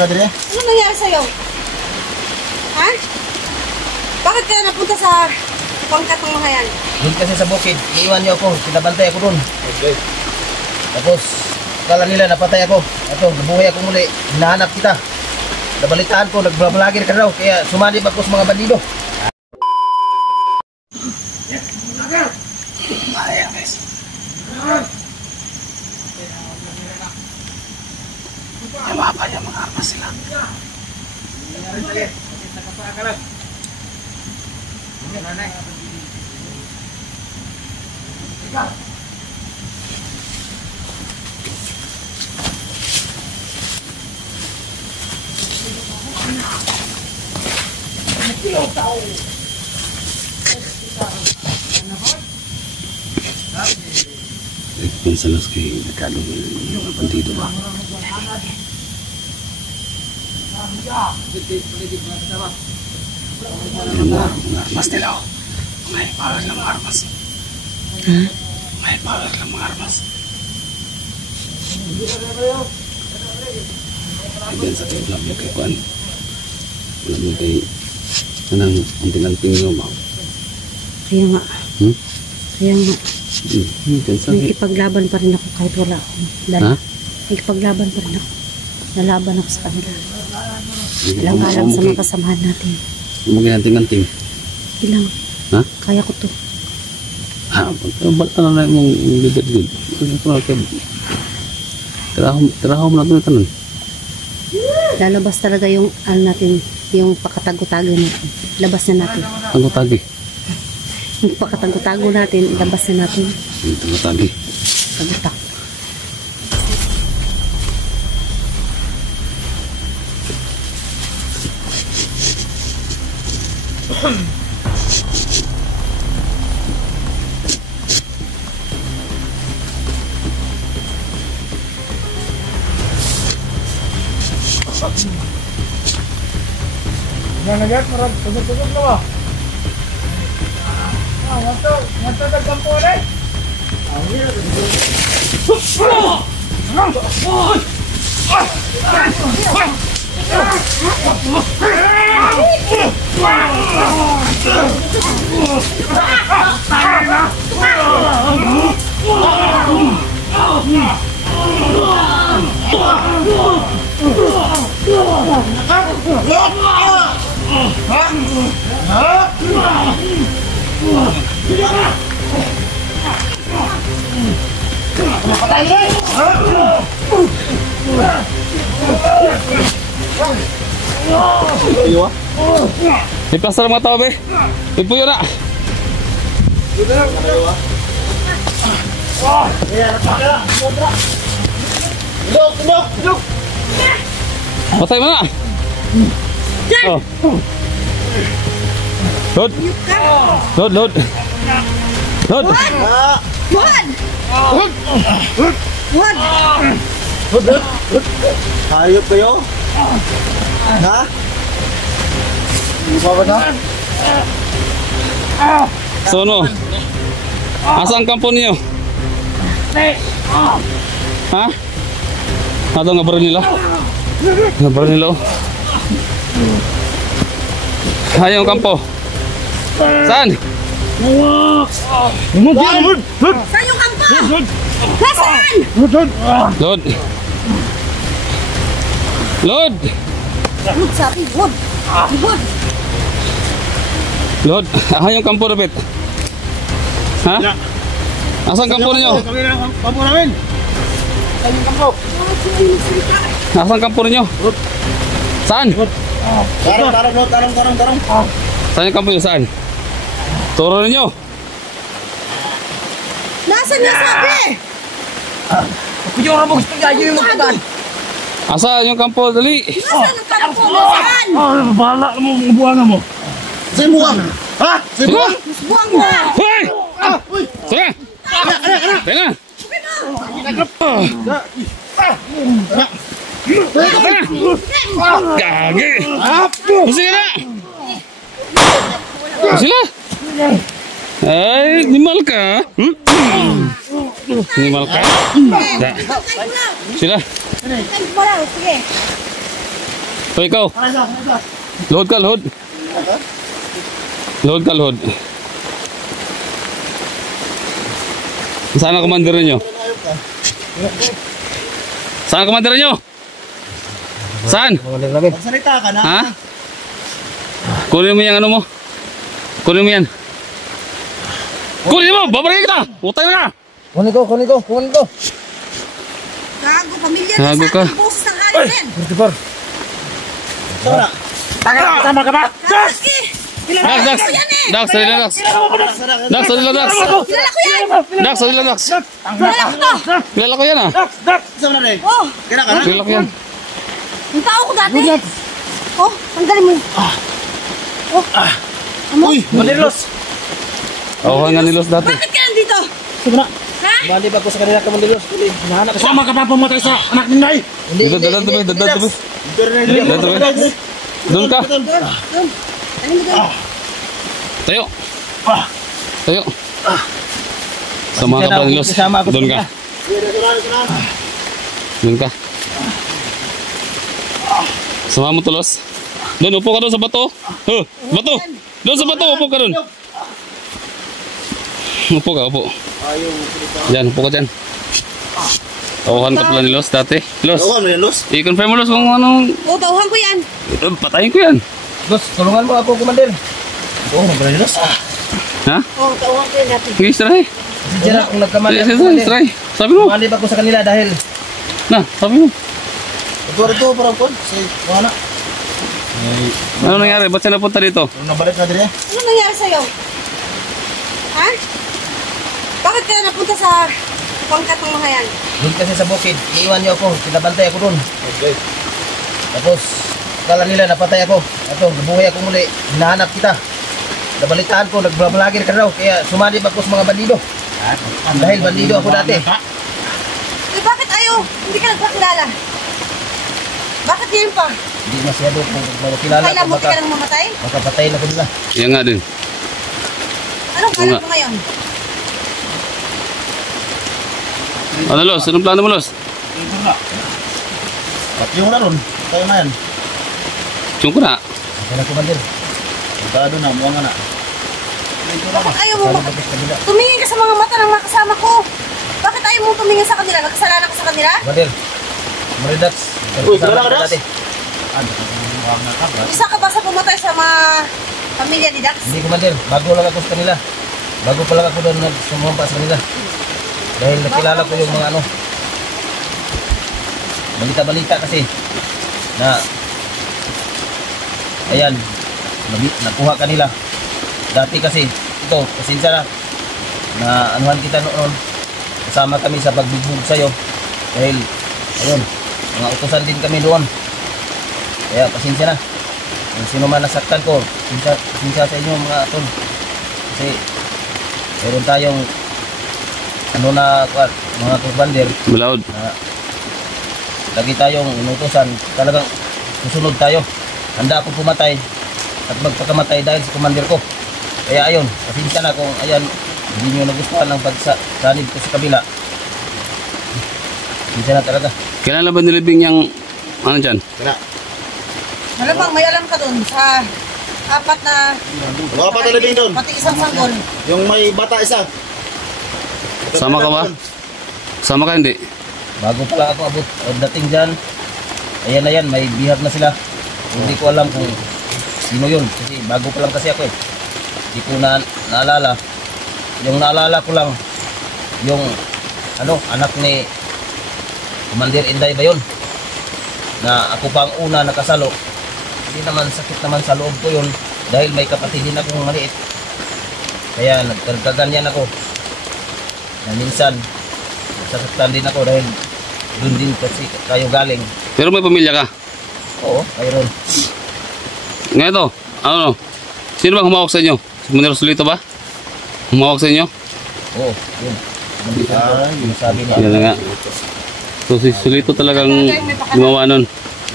ka dire? Ano nangyari sa'yo? Ha? Bakit kaya napunta sa pangkat ng mga yan? Doon kasi sa bukid, iiwan niyo ako, pinabantay ako doon. Okay. Tapos, akala nila napatay ako. Ito, nabuhay ako muli, hinahanap kita. Nabalitaan ko, nagbabalagir ka raw, kaya sumanib ako sa mga bandido. Mababa yung mga armas sila. Pensalas kay nagkano yung bandido ba? Yung mga armas nila oh. May power lang mga armas. May power lang mga armas. Again sa kayo lang yung kay Kuan. Alam mo kay anang anting-anting nyo ba? Kaya nga. Kaya nga. Nakikipaglaban pa rin ako kahit wala akong dala. Nakikipaglaban pa rin ako. Nalaban ako sa kanila. Ilang alam sa mga kasamahan natin. Yung mga anting-anting? Ilang. Ha? Kaya ko to. Ba't ano na yung libet-libet? Tirahaw mo na ito na tanan. Lalabas talaga yung natin, yung pakatago-tago natin. Labas na natin. Tago-tagi? Yung pakatago-tago natin, labas na natin. Yung tago-tagi? Tago-tago. Nanagat, marag, tugod-tugod na ba? Ngato nagkampo na eh. Iplastar mga tao, be. Ipuyo na. Patay mo na. Oh. Load. Load, load. Load. Hayop kayo? Ha? Iba ba na? So ano? Asa ang kampo niyo? Ha? Ato nga baril nila? Nga baril nila oh. Ayaw ang kampo. Saan? Saan yung kampo? Nasaan? Load. Load. Wood sabi, wood. Wood. Load. Ayaw ang kampo, Rapit. Ha? Asan ang kampo ninyo? Kampo namin. Saan yung kampo? Asan ang kampo ninyo? Saan? Tarong. Saan yung kampo nyo? Saan? Turo ninyo. Nasaan nga sabi? Yung ramong gayo yung magkaban. Asa yung kampo? Dali. Nasaan ang kampo? Nasaan? Bahala mo mga buwangan mo. Sa buwang. Ha? Sa buwang. Buwang na. Hoy! Sige! Tena! Gagi! Sige na! Sila! Ay, nimal ka! Nimal ka? Sila! Sige. O ikaw. Load ka, load. Load ka, load. Saan ang commander niyo? Saan ang commander niyo? Saan? Commander namin. Salita ka na. Ha? Kunin mo yung ano mo. Kunin mo yan. Kunin mo! Babalik kita! Utay na! Kunin ko. Gago, pamilya Gago ka. Boses ng hari din. 44. Tara. Tama ka ba? Dax! Dax! Dax! Dali lang, Dax! Dax! Dali lang, Dax! Kilala ko yan. Dax! Dali lang, Dax! Kilala ko to. Kilala ko yan ah! Saan na rin? Oh, Kaya ka na? Kilala ko yan. yung tao ko dati. Oh, tanggalin mo. Oh. Uy, Mandirlos. Ako nga nilos dati. Bakit ka nandito? Sige na. Ha? Mali ba ko sa kanila Kamandilos? Hinahanap ko. Kasama ka pa pumatay sa anak ni Nay. Dito, dito, dito, dito, dito. Doon ka. Doon. Ano mo doon? Tayo. Tayo. Sama ka pa nilos. Doon ka. Doon ka. Sama mo tulos. Doon, upo ka doon sa bato. Bato. Doon sa bato, upo ka doon. Upo ka, upo. Diyan, upo ka dyan. Tauhan ka pala ni Los dati. Los, Tawag mo yan, Los. i-confirm mo Los kung anong... Oh, tauhan ko yan. Patayin ko yan. Los, tulungan mo ako, Commander. Oo, Mandirlos. Ha? Oh, tauhan ko yan dati. Sige, try. Sige na, kung nagkamali ako, Sige, Commander. try. Sabi mo. Mali ba ko sa kanila dahil Na, sabi mo. Ito, parang kon. Say, wala. Ano nangyari? Ba't siya napunta dito? Nabalik na din eh. Ano nangyari sa'yo? Ha? Bakit ka napunta sa pangkat ng mga yan? doon kasi sa bukid, iiwan niyo ako, pinabantay ako doon. Okay. Tapos, akala nila napatay ako. Ito, nabuhay ako muli. Hinahanap kita. Nabalitaan ko, nagbablogger ka raw. Kaya sumali ba ko sa mga bandido? Dahil bandido ako dati. Eh, bakit ayaw? Hindi ka nagpakilala. Bakit yan pa? Hindi masyado kung makilala Kailan ko mo ka baka nang mamatay? makapatayin ako nila. Yan nga din. Anong Oo kailan nga. mo ngayon? Ano Los? Anong plano mo Los? Yung na ron. Tayo na yan. Tiyong ko na. Kaya na, Commander. Pagkado na, muha nga na. Bakit ayaw mo? Sali ba ko sa kanila? Tumingin ka sa mga mata ng mga kasama ko. Bakit ayaw mo tumingin sa kanila? Nagkasalanan ka sa kanila? Commander, Maridax. Uy, kilala ka, Dax? dati. Isa ka ba sa pumatay sa mga pamilya ni Dax? Hindi, Commander. Bago lang ako sa kanila. Bago pa lang ako doon nagsumumpa sa kanila. Dahil nakilala ko yung mga ano. Balita-balita kasi na ayan, nakuha kanila. Dati kasi, ito, pasensya na anuhan kita noon. Kasama kami sa pagbugbog sa'yo. Dahil, ayun, mga utusan din kami doon. Kaya pasensya na. Kung sino man nasaktan ko, pasensya sa inyo mga atol. Kasi, meron tayong ano na, mga turbander Balaod. na lagi tayong inutusan, talagang susunod tayo. Handa ako pumatay at magpakamatay dahil sa commander ko. Kaya ayun, pasensya na kung ayan, hindi nyo nagustuhan ng pagsanib ko sa kabila. Pasensya na talaga. Kailan na ba nilibing yung ano dyan? Malamang may alam ka dun sa apat na... Mga patalibing doon. Pati isang sanggol. Yung may bata isa. Sama ka ba? Sama ka hindi? Bago pa lang ako abot dating dyan, ayan na yan, may bihag na sila. Hindi ko alam kung sino yun, kasi bago pa lang kasi ako eh. Hindi ko naalala. Yung naalala ko lang, yung ano, anak ni Commander Inday ba yun? Na ako pa ang una nakasalo. Hindi naman sakit naman sa loob ko yun, dahil may kapatid din akong maliit. Kaya nagkaganyan ako. Na minsan, nasasaktan din ako dahil doon din kasi kayo galing. Pero may pamilya ka? Oo, kayo ron. Ngayon to, ano? Sino bang humawak sa inyo? Si Manero Solito ba? Humawak sa inyo? Oo, yun. Yung sabi niya. Yan na nga. So si Solito talagang gumawa nun.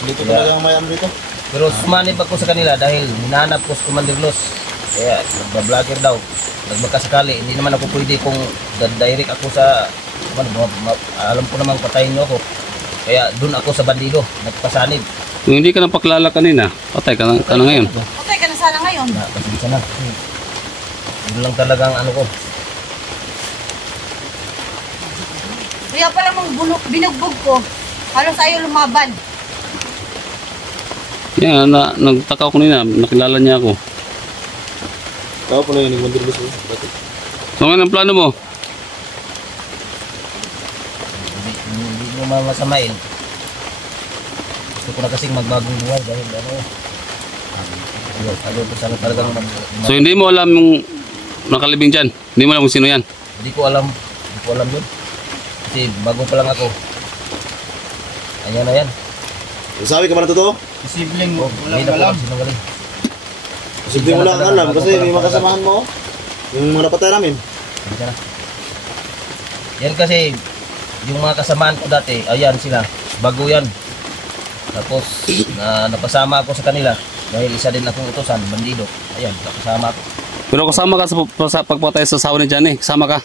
Dito talaga ang may ano dito. Pero sumanib ako sa kanila dahil hinahanap ko si Commander Los. Kaya nagbablogger daw. Nagmagkasakali, hindi naman ako pwede kung direct ako sa... alam ko namang patayin niyo ako. Kaya doon ako sa bandido, nagpasanib. Kung hindi ka napaklala kanina, patay ka na ngayon. Okay ka na sana ngayon. Pasensya na. Yun lang talagang ano ko. Kaya pala mong binugbog ko. Halos ayaw lumaban. Yan, nagtaka ko kanina, nakilala niya ako. Tao pala yun, nagmandirlos mo. So ngayon ang plano mo? Hindi mo masamain. Gusto ko na kasing magbagong buhay dahil ano. Ayaw ko sana talagang So hindi mo alam yung nakalibing dyan? Hindi mo alam kung sino yan? Hindi ko alam. Hindi ko alam yun. Kasi bago pa lang ako. Ayan na yan. Sabi ka ba na totoo? Posibleng walang alam. Posibleng wala kang alam kasi may makasamahan mo. Yung mga napatay namin. Yan kasi yung mga kasamaan ko dati, ayan sila. Bago yan. Tapos napasama ako sa kanila dahil isa din akong utosan, bandido. Ayan, napasama ako. Pero kasama ka sa pagpatay sa asawa ni Johnny? Kasama ka?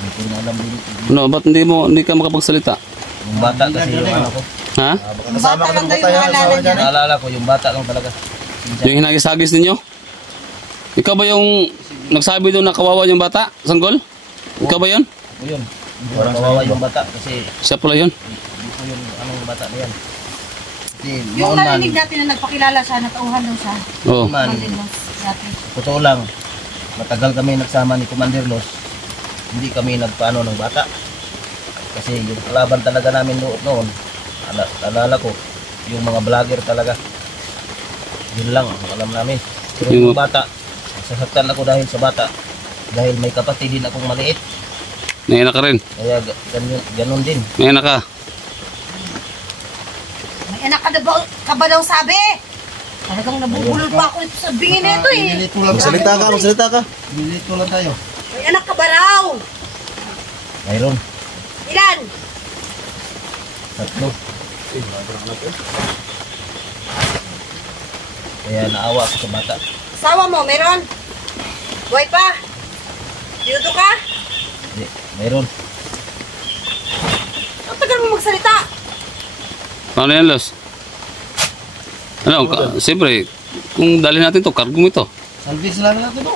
Hindi ko na alam din. No, ba't hindi ka makapagsalita? Yung bata kasi yung ano ko. Ha? Yung bata lang daw yung naalala niya. Naalala ko, yung bata lang talaga. Yung hinagis-hagis ninyo? Ikaw ba yung nagsabi doon na kawawa yung bata? Sanggol? Ikaw ba yun? O yun. Parang kawawa yung bata kasi Siya pala yun? hindi ko yung anong bata na yan. Kasi Yung noon man, narinig natin na nagpakilala siya, natauhan daw siya. Oo. man, Mandilos dati. totoo lang, matagal kami nagsama ni Commander Los, hindi kami nagpaano ng bata. Kasi yung kalaban talaga namin noon, alala ko, yung mga vlogger talaga. Yun lang, ang alam namin. Pero yung bata, sasaktan ako dahil sa bata. Dahil may kapatid din akong maliit. May anak ka rin? Kaya ganun din. May anak ka? May anak ka ba daw sabi? Talagang nabubulol pa ako ito sa bingin na ito eh. Magsalita ka, magsalita ka. Bilito lang tayo. May anak ka ba raw? Mayroon. Ilan? Tatlo. Kaya naawa ako sa bata. Asawa mo, meron? Buhay pa? Dito ka? Hindi, mayroon. Ang tagal mo magsalita. Paano yan, Los? Ano, siyempre, kung dalhin natin to, cargo mo ito. Salvis lang natin to.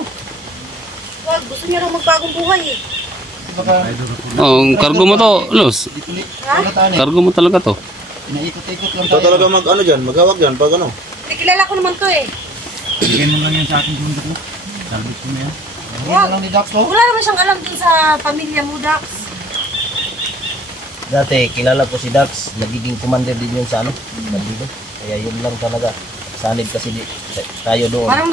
Wag, gusto niya raw magbagong buhay eh. Oo, cargo mo to, Los. Ha? Cargo mo talaga to. Naikot-ikot lang Ito talaga maghawak dyan pag ano. Hindi, kilala ko naman to eh. Bigyan mo lang yan sa akin kung ko. Salvis ko na yan. Wag. lang ni Dax to. Wala naman siyang alam dun sa pamilya mo, Dax. Dati, kilala ko si Dax. Nagiging commander din yun sa ano. Bandido. Kaya yun lang talaga. Sanib kasi tayo doon. Parang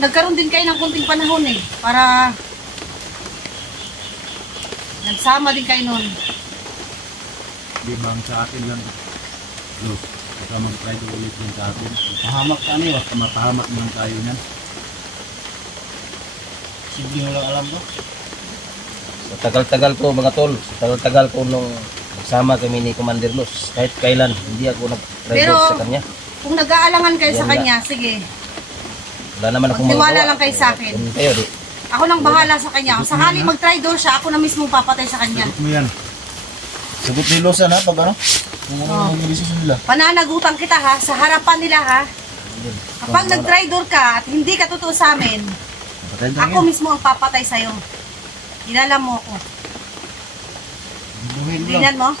nagkaroon din kayo ng kunting panahon eh. Para nagsama din kayo noon. Di bang sa akin lang, no, baka mag-try to ulit yung sa atin. Mapahamak kami, baka mapahamak lang tayo niyan. Sige mo lang alam to. Sa tagal-tagal ko mga tol, sa tagal-tagal ko nung nagsama kami ni Commander Los, kahit kailan hindi ako nag-try sa kanya. Kung nag-aalangan kayo sa Yan kanya, sige. Wala naman akong Magtiwala lang kayo sa akin. Kayo, di. Ako nang bahala sa kanya. Kung sakali mag-traitor siya, ako na mismo papatay sa kanya. Sagot mo yan. Sagot ni Losa na pag ano. Kung ano yung decision nila. Pananagutan kita ha, sa harapan nila ha. Kapag nag-traitor ka at hindi ka totoo sa amin, ako mismo ang papatay sa'yo. Kilala mo ako. Tingnan mo?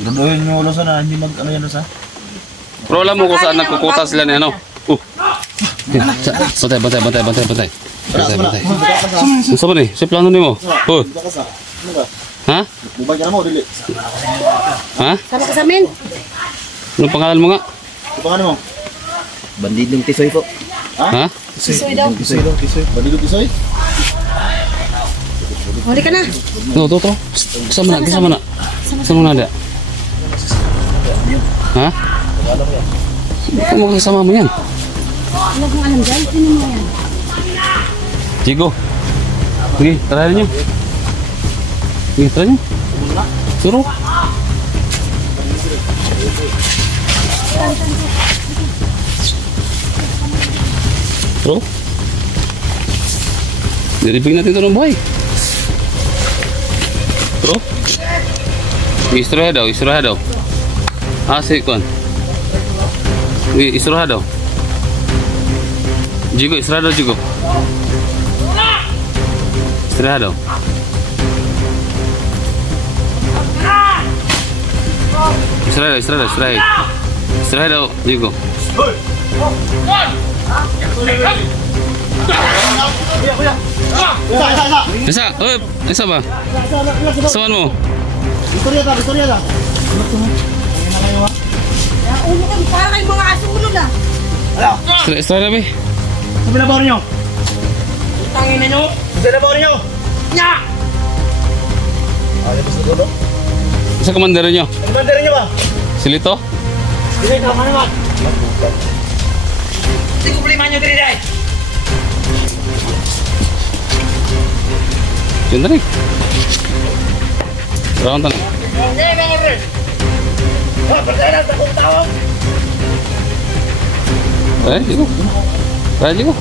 Duduhin mo Losa na hindi mag ano yan Losa. Pero alam mo kung saan nagkukuta sila ni ano? Bantay. Bantay. Saan ba ni? Sa plano ni mo? Oh. Ano ba? Ha? Bubay ka na mo, dili. Ha? Sama ka sa amin? Anong pangalan mo nga? Ito pa mo? Bandidong tisoy po. Ha? Sisoy daw. Kisoy. Bandilo kisoy. Huli ka na. To. Kasama na. Kasama na dia. Ha? Ano mo kasama mo yan? Ano kung alam dyan? Sino mo yan? Chigo. Sige, tara nyo. Sige, tara nyo. Suruh. Bro. Diribing natin ito ng buhay. Bro. Istirahat daw. Ah, si Kwan. Istirahat daw. Jigo, istirahat daw, Jigo. Istirahat daw. Istirahat. Istirahat daw, Jigo. Isa, isa ba? Saan mo? Victoria ta. Kaya ulo kayo, para kayong mga asong ulo na. Istirahat na, be. Sa binabaw ninyo. Tangin ninyo. Sa binabaw ninyo. Nya! Ay, basta doon. Isa komandero nyo. Commander niyo ba? Si Lito? Dili ka man naman. Hindi ko problema nyo dili dai. Yun na rin. Rawan tanong. Hindi, mga bro. Percaya na, takong tawag. Jigo. Jigo.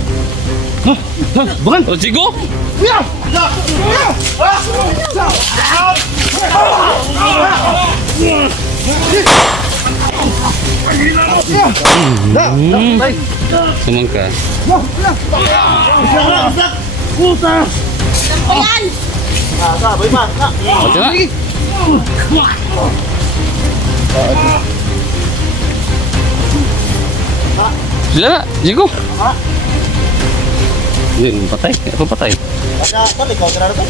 Bukan? Oh, Jigo? Semangka. Ayan! Baca na. Sudah na, Jigo. Yun, patay. Ako patay. Balik kau kira itu.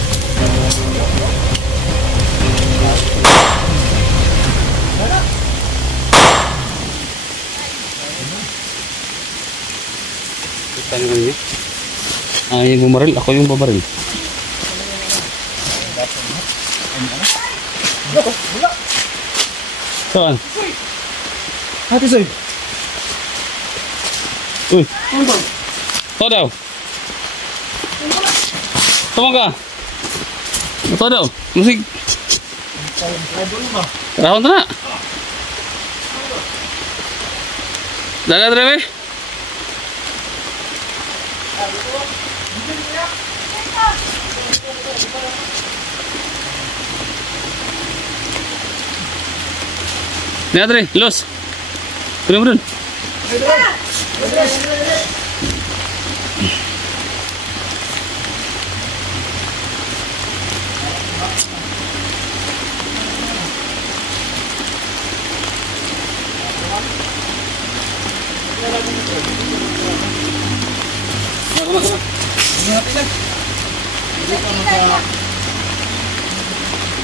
Tanya ini. Yung bumaril, ako yung babaril. Saan? Hati soy. Uy. Tao daw. Tama ka. Tao daw. Musik. Rahon na. Dagat rebe. Lihat deh, los. Turun.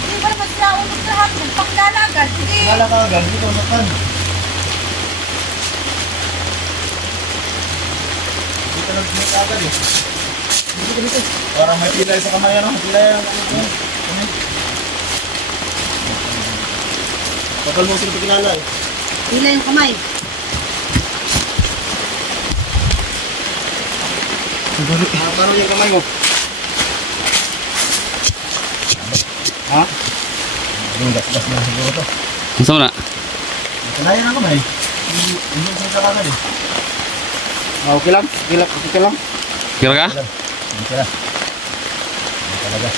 Hindi ba naman sila unong lahat? Pagdalagan, sige. Kalakagan, dito makan. Dito lang agad eh. Dito. Parang may pilay sa kamay ano, pilay ang kamay. Kapal mo sila pagkilala eh. Hila yung kamay. Parang yung kamay mo. Ha? Yung gas na siguro to. Sama na. Kanayan ang kamay. Hindi sa kagad eh. Okay lang. Okay lang. Kira ka? Okay lang. Talaga.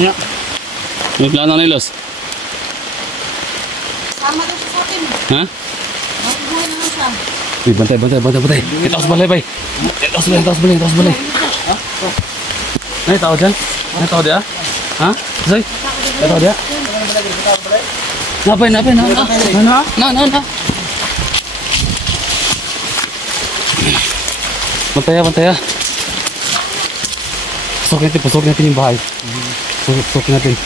Ya. May plano ni Los. Sama daw siya sa akin. Ha? Makubuhay naman siya. Uy, bantay. Kita harus balai, bay. Taos balai. Ay, tao dyan? Ay, tao dia? Ha? Zoy? Ay, tao dia? Napay. Na. Bantaya. Pasok natin yung bahay. Pasok natin.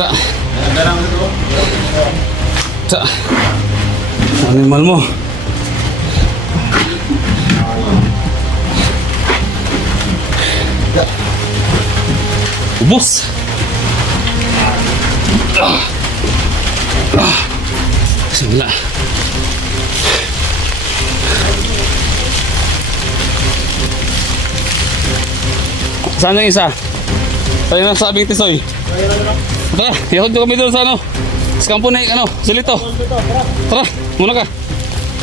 Cak. Cak. Animal mo. Ubos. Bismillah. Saan yung isa? Tayo na sabing tisoy. Tara, yakot nyo kami doon sa ano. Sa kampo na ano, silito. Tara, muna ka.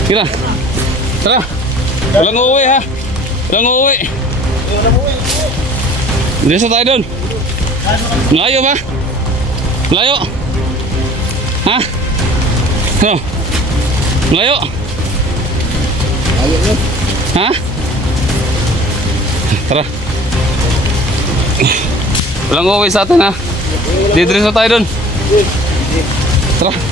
Tira. Tara. Walang uuwi ha. Walang uuwi. Dito tayo doon. Malayo ba? Malayo. Ha? Ano? Malayo. Ha? Tara. Walang uuwi sa atin ha. Didris na tayo doon. Tara.